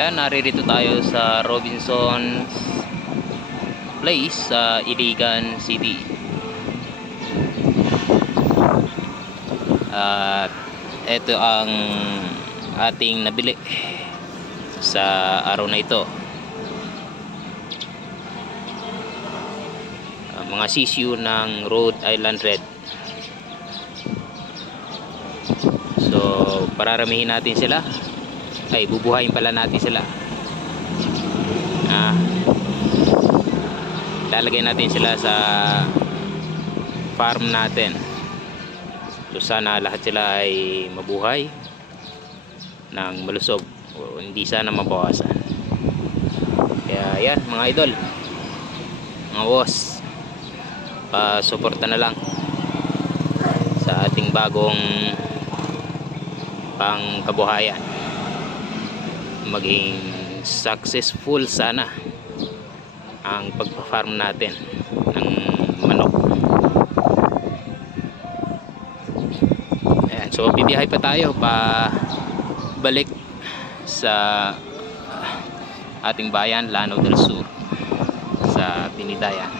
Ayan, naririto tayo sa Robinson's Place sa Iligan City. At ito ang ating nabili sa araw na ito. Mga sisiu ng Rhode Island Red. So pararamihin natin sila, ay bubuhayin pala natin sila. Lalagay natin sila sa farm natin. So sana lahat sila ay mabuhay ng malusog, o hindi sana mabawasan. Kaya yan mga idol, mga boss, pa-suporta na lang sa ating bagong pangkabuhayan. Maging successful sana ang pagpa-farm natin ng manok. Ayan, so bibiyahe pa tayo pa balik sa ating bayan, Lanao del Sur, sa Tinidayan.